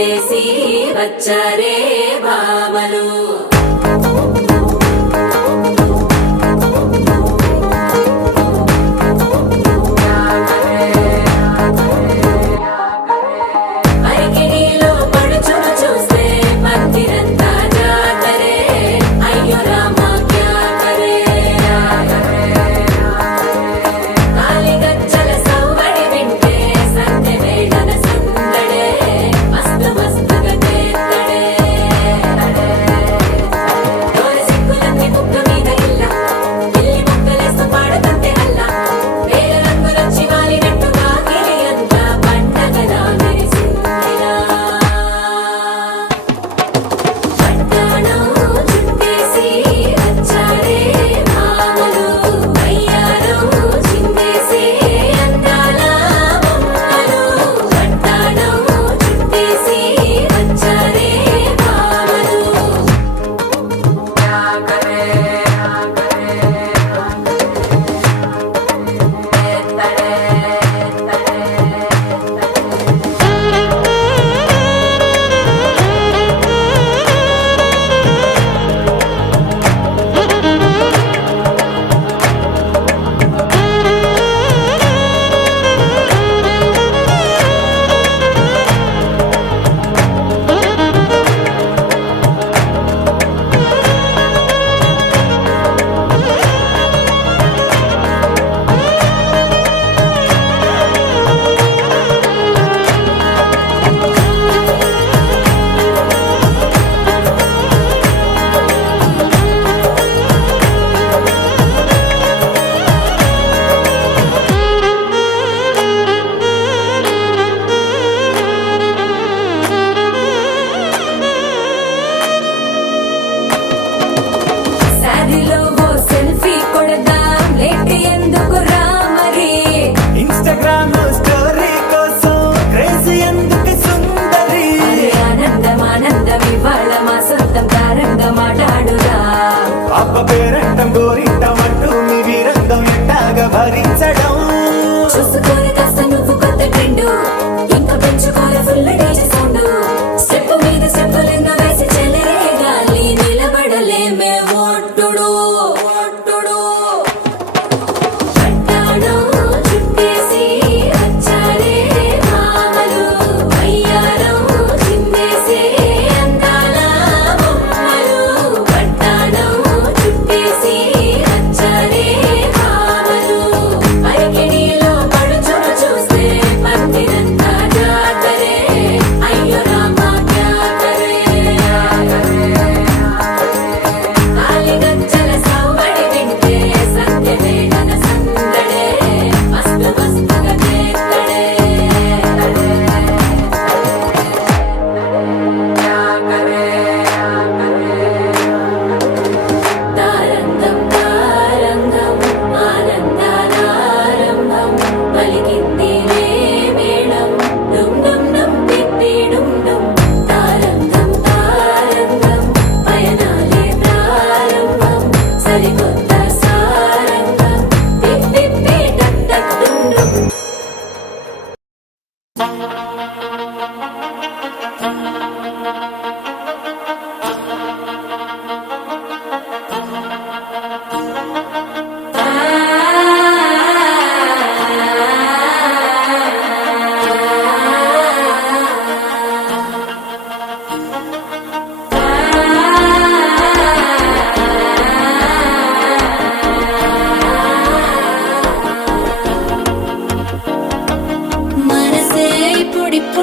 కొట్టేసి వచ్చరే భావలు భరించడం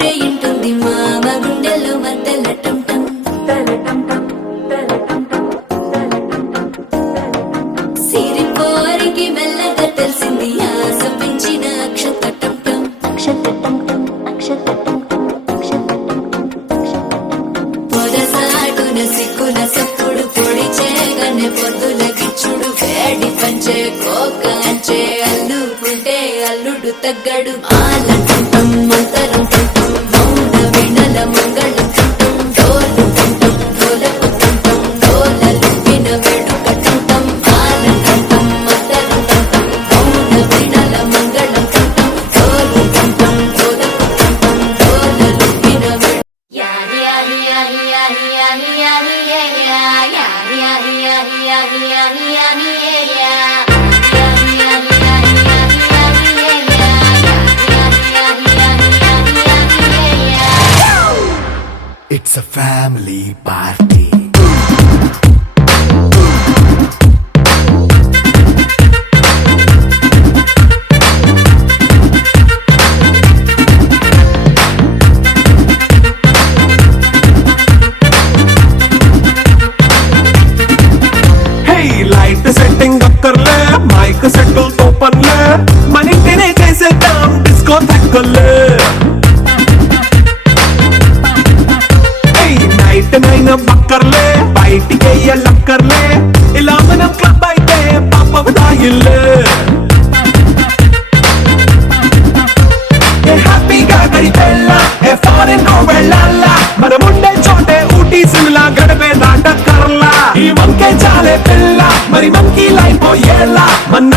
అప్పుడే ఇంటుంది మామ గుండెల్లో మద్దెలటం సిరిపోరికి మెల్లగా తెలిసింది ఆశ పెంచిన అక్షతటం పొరసాటున సిక్కున సప్పుడు పొడి చేయగానే పొద్దుల గిచ్చుడు వేడి పంచే కోక అంచే అల్లుకుంటే అల్లుడు తగ్గడు. డిస్కో తక్కువలే నైట్ నైన్ బక్కర్లే బయటికి వెయ్యలక్కర్లే ఇలా మనం క్లబ్ అయితే పాప దాయిల్లే ఏ హ్యాపీగా గడిపెళ్ళ ఏ ఫారెన్ నో వెళ్ళాల మనం ఉండే చోటే ఊటీ సిమ్లా గడిపే దాటకర్లా ఈ వంకే చాలే పిల్ల మరి మంకీ లైఫ్ ఏళ్ళ మన్నా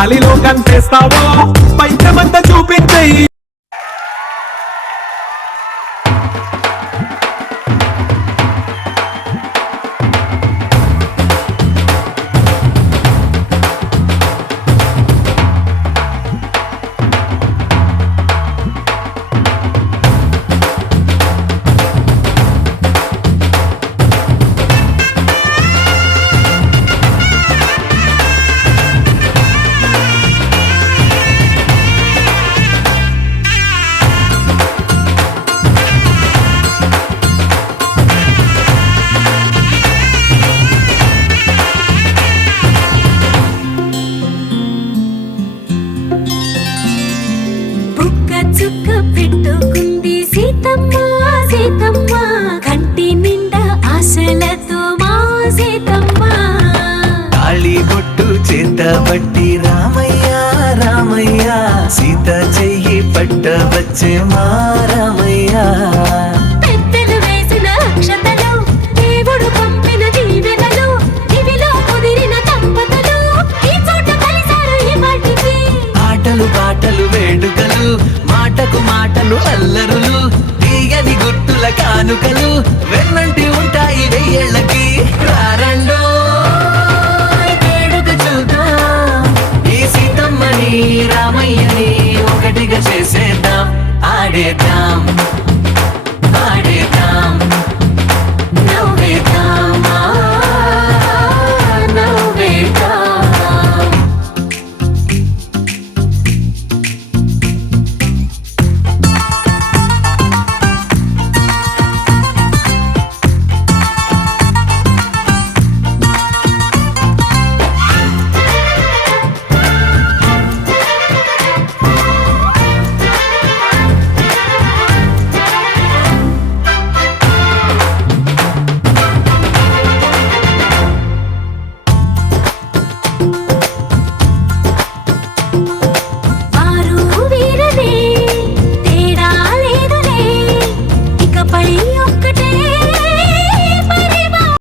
గాలిలో కనిపిస్తావో వచ్చే పెద్దలు వేసిన అక్షతలు దేవుడు పంపిన దీవెనలు ఇవిలో కుదిరిన దంపతులు ఈ చోట కలిసారు ఈ వాటికి ఆటలు పాటలు వేడుకలు మాటకు మాటలు అల్లరులు తీయని గుర్తుల కానుకలు